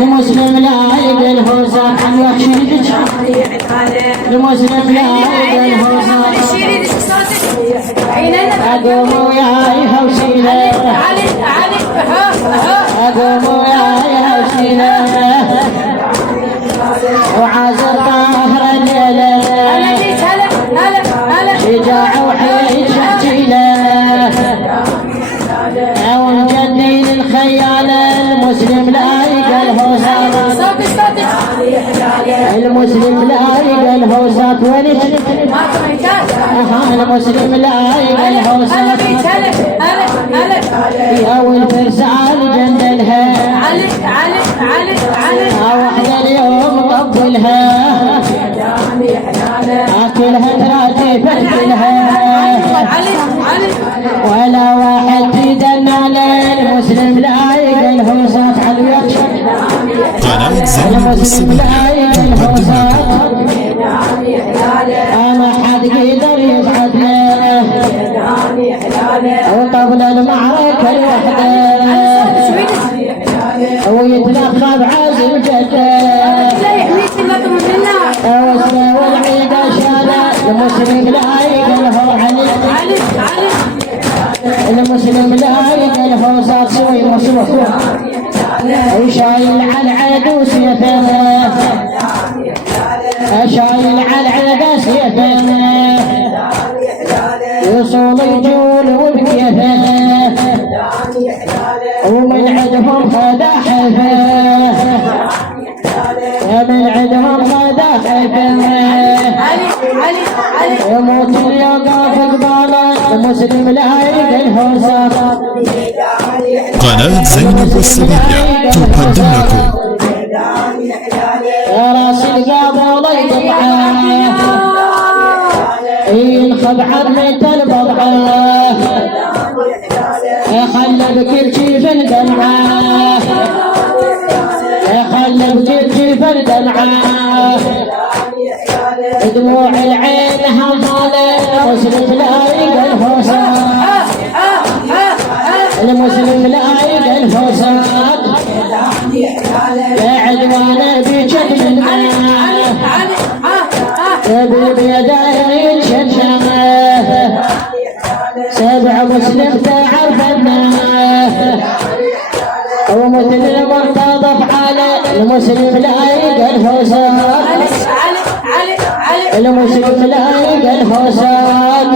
المسلم لا يقل هوزات عن وحشيدك المسلم لا يقل هوزات أقوم وياي هوشينا أقوم وياي هوشينا وعازر طاهر الليلة شجاع وحيد شجيلة ومجدين الخيالة المسلم لا يقل هوزات المسلم لا يقل هوزات ولش المسلم لا يقل هوزات يا والفرسان جندلها وحدة اليوم طبلها اكلها تراتي فرجلها ولا واحد يدنا للمسلم لا يقل هوزات قناة زينب السبيعية تقدم لكم ما حد يقدر يصعد له وطبل المعركة الوحدة ويتنخب عزم جده واسمه والعيد شاله المسلم لا يقله علي المسلم لا يقله صار سوي مسلم وشايل على العدو سيفه شايل على العدو سيفه يوصل الجول وبكيفه ومن عندهم خدا حيفه من عندهم خدا حيفه يموت اليوقف قباله المسلم لا يقل هوزات قناة زينب السبيعية تقدم لكم يا راس القاضي الله يقطعه ينخب عظمة البضعة خلى بكرشيف الدمعة خلى بكرشيف الدمعة دموع العين هضالة المسلم لا يقل هوزات المسلم لا يقل هوزات يا عدوانه بشكل بالبيدايا الشمشمة سبع مسلم تعرفنا ومثل المرتضى على المسلم لا يقل هوزات المسلم لا يقل هوزات